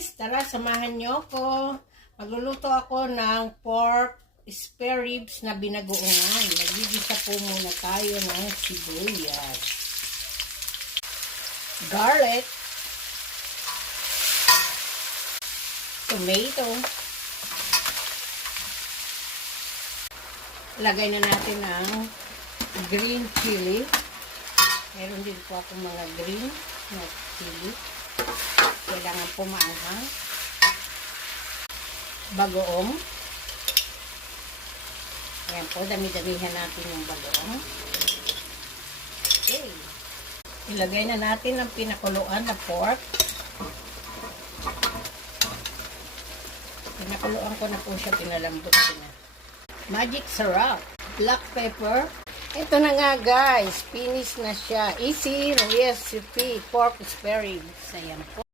guys, tara samahan niyo ako. Magluluto ako ng pork spare ribs na binagoongan. Magigisa po muna tayo ng sibuyas, garlic, tomato. Lagay na natin ang green chili. Meron din po ako mga green na chili. Kailangan po maanghang. Bagoong. Ayan po, dami-damihan natin yung bagoong. Okay. Ilagay na natin ang pinakuluan na pork. Pinakuluan ko na po siya, pinalambot ko na. Magic sarap. Black pepper. Ito na nga guys, finish na siya. Easy recipe, pork spare ribs. Ayan po.